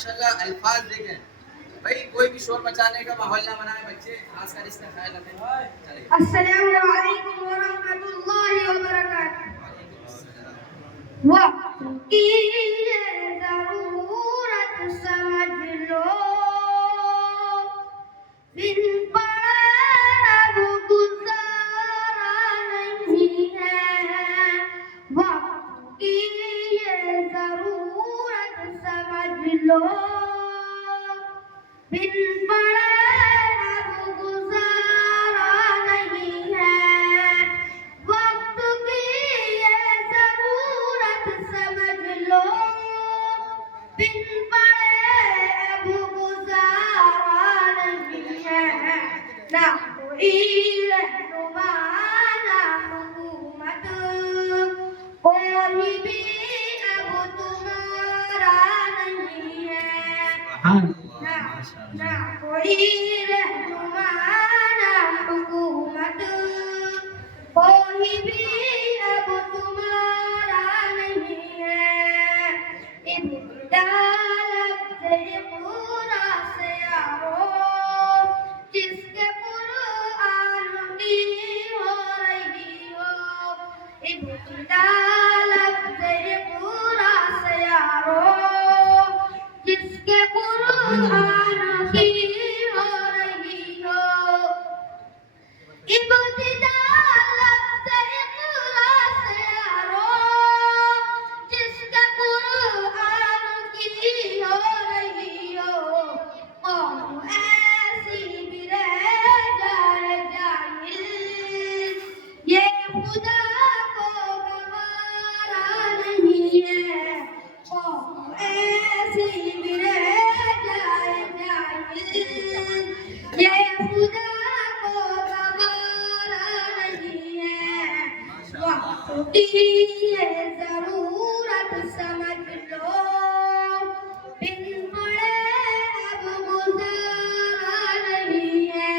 माशाल्लाह अल्फाज देखें भाई, कोई भी शोर मचाने का माहौल ना बनाए बच्चे, खासकर इसका ख्याल रखें। अस्सलामु अलैकुम व रहमतुल्लाहि व बरकातुहू। वक्त की ये ज़रूरत समझ लो, बिन पढ़े अब गुज़ारा नहीं है। वक्त की ये ज़रूरत समझ लो, बिन पढ़े अब गुज़ारा नहीं है। वक्त की ये ज़रूरत समझ लो, बिन पढ़े अब गुज़ारा नहीं है। ना कोई रहनुमा ना हुकूमत, कोई भी अब तुम्हारा नहीं है। ना कोई रहनुमा ना हुकूमत, कोई भी अब तुम्हारा नहीं है। इब्तिदा लफ्ज़ पूरा से आओ, जिसके कुरान की हो रही हो। इब्तिदा लफ्ज़ पूरा से आओ, जिसके कुरान की हो रही हो। इब्तिदा लफ्ज़ पूरा से आओ, जिसके कुरान की हो रही हो। कौम ऐसी भी रह जाए जाहिल, ये खुदा को गवारा नहीं है। कौम ऐसी भी रह जाए जाहिल, ये खुदा को गवारा नहीं है। वक्त की ये ज़रूरत समझ लो, बिन पढ़े अब गुज़ारा नहीं है।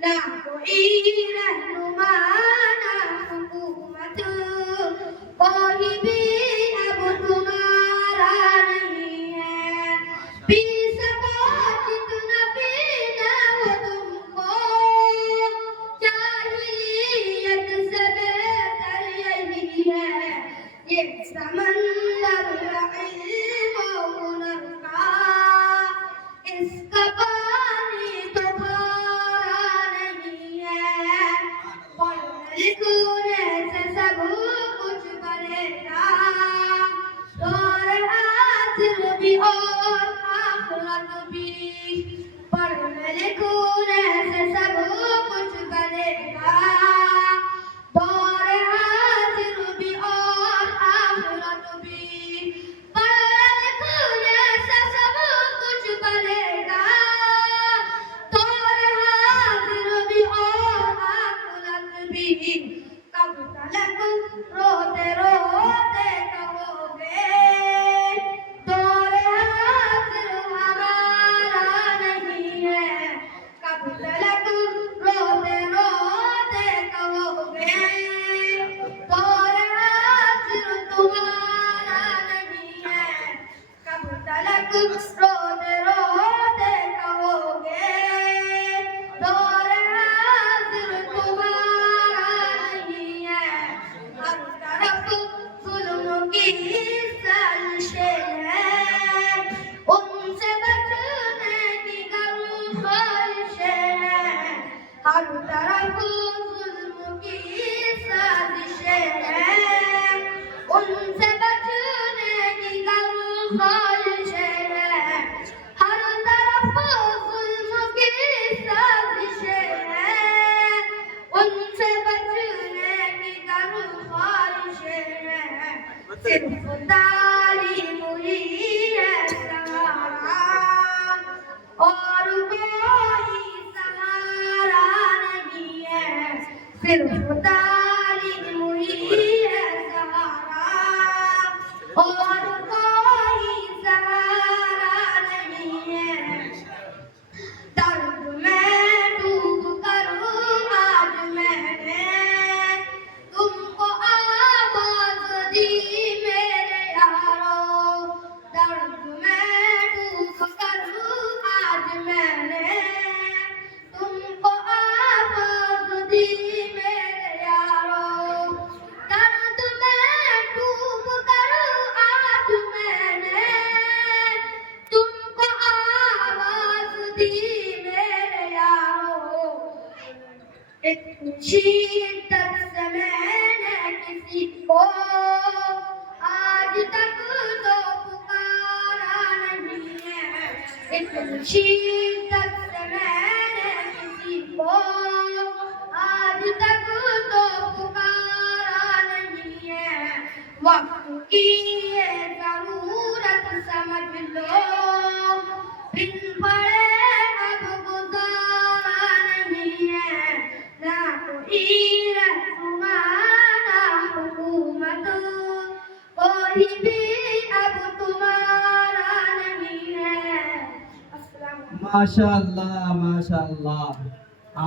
ना कोई रहनुमा ना हुकूमत, कोई भी अब तुम्हारा नहीं है। पी सको जितना पीना हो तुमको, जाहिलियत से बेहतर यही है। ये समंदर इल्म व हुनर का, इसका पानी तो खारा नहीं है। पढ़ने लिखने से सब कुछ बनेगा, दौर हाजिर भी और आखिरत भी। पढ़ने लिखने से सब कुछ बनेगा, दौर हाजिर भी और आखिरत भी। पढ़ने लिखने से सब कुछ बनेगा, दौर हाजिर भी और आखिरत भी। कब तलक रोते रोते कहोगे, दौर हाजिर हमारा नहीं है। कब तलक रोते रोते कहोगे, दौर हाजिर तुम्हारा नहीं है। कब तलक रोते रोते कहोगे, दौर हाजिर तुम्हारा नहीं है। हर तरफ जुल्म की साजिशें हैं, उनसे बचने की ख्वाहिशें हैं। हर तरफ जुल्म की साजिशें हैं, उनसे बचने की ख्वाहिशें हैं। हर तरफ जुल्म की साजिशें हैं, उनसे बचने की ख्वाहिशें हैं। सिर्फ तालीम ही है सहारा, और कोई सहारा नहीं है। सिर्फ तालीम ही है सहारा, और कोई सहारा नहीं है। दर्द में डूब कर आज मैंने तुमको आवाज़ दी मेरे यारो। दर्द में शिद्दत से मैंने किसी को आज तक तो पुकारा नहीं है। इतनी शिद्दत से मैंने किसी को आज तक तो पुकारा नहीं है। वक्त की ये जरूरत समझ लो, बिन पड़े अब गुजारा नहीं है। ना कोई रहनुमा ना हुकूमत, कोई भी अब तुम्हारा नहीं है। अस्सलाम वालेकुम। माशाअल्लाह माशाअल्लाह।